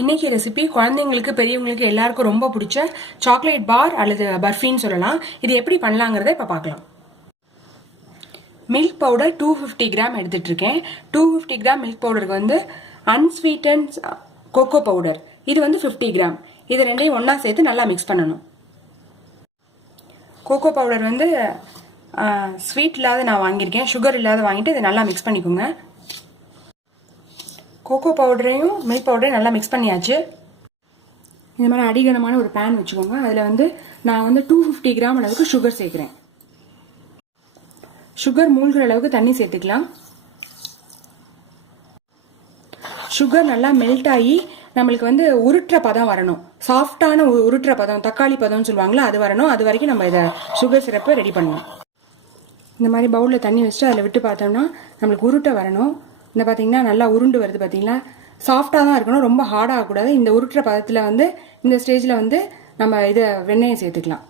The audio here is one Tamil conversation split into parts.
இன்னைக்கு ரெசிபி குழந்தைங்களுக்கு பெரியவங்களுக்கு எல்லாருக்கும் ரொம்ப பிடிச்ச சாக்லேட் பார் அல்லது பர்ஃபின்னு சொல்லலாம். இது எப்படி பண்ணலாங்கிறத இப்போ பார்க்கலாம். மில்க் பவுடர் 250 கிராம் எடுத்துட்டு இருக்கேன். 250 கிராம் மில்க் பவுடருக்கு வந்து அன்ஸ்வீட்டன் கோகோ பவுடர் இது வந்து 50 கிராம். இது ரெண்டையும் ஒன்றா சேர்த்து நல்லா மிக்ஸ் பண்ணணும். கோகோ பவுடர் வந்து ஸ்வீட் இல்லாத நான் வாங்கியிருக்கேன், சுகர் இல்லாத வாங்கிட்டு இதை நல்லா மிக்ஸ் பண்ணிக்கோங்க. கோகோ பவுடரையும் மில்க் பவுடரையும் நல்லா மிக்ஸ் பண்ணியாச்சு. இந்த மாதிரி அடிகனமான ஒரு பேன் வச்சுக்கோங்க. அதில் வந்து நான் வந்து 250 கிராம் அளவுக்கு சுகர் சேர்க்குறேன். சுகர் மூழ்கிற அளவுக்கு தண்ணி சேர்த்துக்கலாம். சுகர் நல்லா மெல்ட் ஆகி நம்மளுக்கு வந்து உருட்டுற பதம் வரணும். சாஃப்டான உருட்டுற பதம், தக்காளி பதம்னு சொல்லுவாங்களா, அது வரணும். அது வரைக்கும் நம்ம இதை சுகர் சிரப்பை ரெடி பண்ணணும். இந்த மாதிரி பவுலில் தண்ணி வச்சுட்டு அதில் விட்டு பார்த்தோம்னா நம்மளுக்கு உருட்டை வரணும். இந்த பார்த்தீங்கன்னா நல்லா உருண்டு வருது. பார்த்தீங்களா, சாஃப்டாக தான் இருக்கணும், ரொம்ப ஹார்டாக ஆகக்கூடாது. இந்த உருட்டுற பதத்தில் வந்து இந்த ஸ்டேஜில் வந்து நம்ம இதை வெண்ணெயை சேர்த்துக்கலாம்.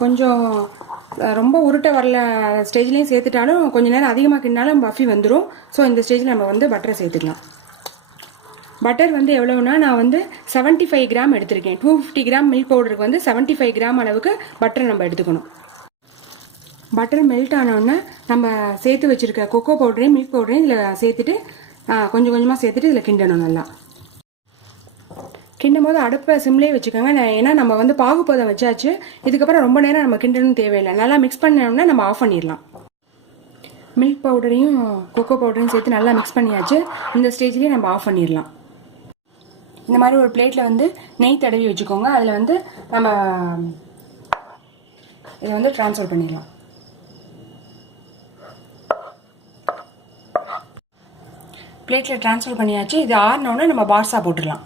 கொஞ்சம் ரொம்ப உருட்டை வரல ஸ்டேஜ்லேயும் சேர்த்துட்டாலும் கொஞ்சம் நேரம் அதிகமாக கிண்டாலும் பஃபி வந்துடும். ஸோ இந்த ஸ்டேஜில் நம்ம வந்து பட்டரை சேர்த்துக்கலாம். பட்டர் வந்து எவ்வளோன்னா நான் வந்து 75 கிராம் எடுத்திருக்கேன். 250 கிராம் மில்க் பவுடருக்கு வந்து 75 கிராம் அளவுக்கு பட்டர் நம்ம எடுத்துக்கணும். பட்டர் மெல்ட் ஆனோடனே நம்ம சேர்த்து வச்சுருக்க கொக்கோ பவுடரையும் மில்க் பவுடரையும் இதில் சேர்த்துட்டு கொஞ்சம் கொஞ்சமாக சேர்த்துட்டு இதில் கிண்டணும். நல்லா கிண்டும் போது அடுப்பை சிம்லேயே வச்சுக்கோங்க. ஏன்னா நம்ம வந்து பாகுபதம் வச்சாச்சு. இதுக்கப்புறம் ரொம்ப நேரம் நம்ம கிண்டணும் தேவையில்லை. நல்லா மிக்ஸ் பண்ணோம்னா நம்ம ஆஃப் பண்ணிடலாம். மில்க் பவுடரையும் கொக்கோ பவுடரையும் சேர்த்து நல்லா மிக்ஸ் பண்ணியாச்சு. இந்த ஸ்டேஜ்லேயே நம்ம ஆஃப் பண்ணிடலாம். இந்த மாதிரி ஒரு பிளேட்டில் வந்து நெய் தடவி வச்சுக்கோங்க. அதில் வந்து நம்ம இதை வந்து ட்ரான்ஸ்ஃபர் பண்ணிடலாம். பிளேட்டில் ட்ரான்ஸ்ஃபர் பண்ணியாச்சு. இது ஆறினோடனே நம்ம பார்ஸாக போட்டுடலாம்.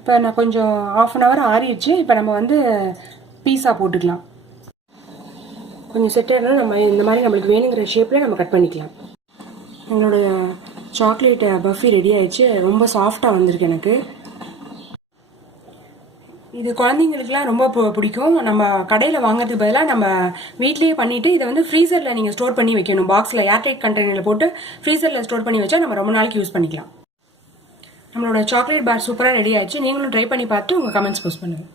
இப்போ நான் கொஞ்சம் ½ அன் ஹவர் ஆறிடுச்சு. இப்போ நம்ம வந்து பீஸா போட்டுக்கலாம். கொஞ்சம் செட் ஆகிடும். நம்ம இந்த மாதிரி நம்மளுக்கு வேணுங்கிற ஷேப்பில் நம்ம கட் பண்ணிக்கலாம். என்னோடய சாக்லேட் பஃபி ரெடி ஆயிடுச்சு. ரொம்ப சாஃப்டாக வந்திருக்கு எனக்கு. இது குழந்தைங்களுக்குலாம் ரொம்ப பிடிக்கும். நம்ம கடையில் வாங்குறதுக்கு பதிலாக நம்ம வீட்லேயே பண்ணிவிட்டு இதை வந்து ஃப்ரீசரில் நீங்கள் ஸ்டோர் பண்ணி வைக்கணும். பாக்ஸில் ஏர்டைட் கண்டெய்னரில் போட்டு ஃப்ரீசரில் ஸ்டோர் பண்ணி வச்சா நம்ம ரொம்ப நாளைக்கு யூஸ் பண்ணிக்கலாம். நம்மளோட சாக்லேட் பார் சூப்பராக ரெடி ஆயிடுச்சு. நீங்களும் ட்ரை பண்ணி பார்த்து உங்கள் கமெண்ட்ஸ் போஸ்ட் பண்ணுங்கள்.